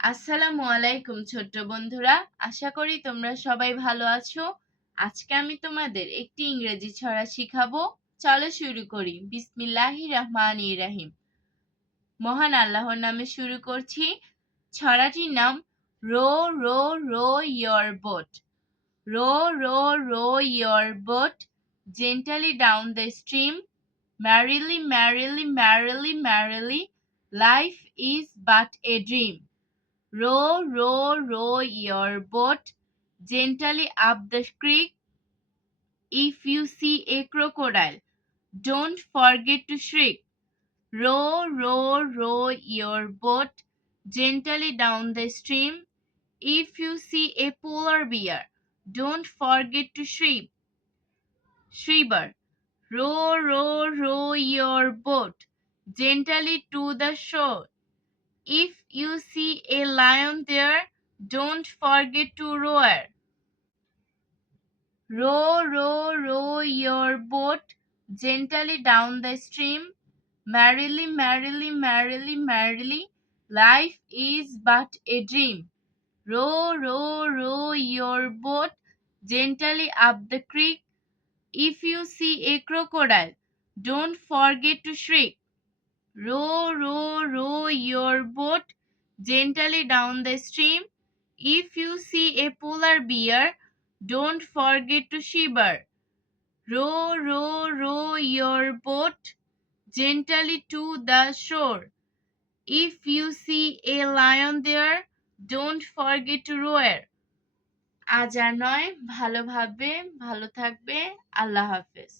আসসালামু আলাইকুম ছোট্ট বন্ধুরা, আশা করি তোমরা সবাই ভালো আছো। আজকে আমি তোমাদের একটি ইংরেজি ছড়া শিখাবো। চলো শুরু করি। বিসমিল্লাহির রহমানির রহিম। মহান আল্লাহর নামে শুরু করছি। ছড়াটির নাম row row row your boat. Row row row your boat gently down the stream. Merrily, merrily, merrily, merrily, life is but a dream. Row, row, row your boat gently up the creek. If you see a crocodile, don't forget to shriek. Row, row, row your boat gently down the stream. If you see a polar bear, don't forget to shiver. Row, row, row your boat gently to the shore. If you see a lion there, don't forget to roar. Row, row, row your boat gently down the stream. Merrily, merrily, merrily, merrily, life is but a dream. Row, row, row your boat gently up the creek. If you see a crocodile, don't forget to shriek. Row, row, row your boat gently down the stream. If you see a polar bear, don't forget to shiver. Row, row, row your boat gently to the shore. If you see a lion there, don't forget to roar. আজ আর নয়, ভালোভাবে ভালো থাকবে। আল্লাহ হাফেজ।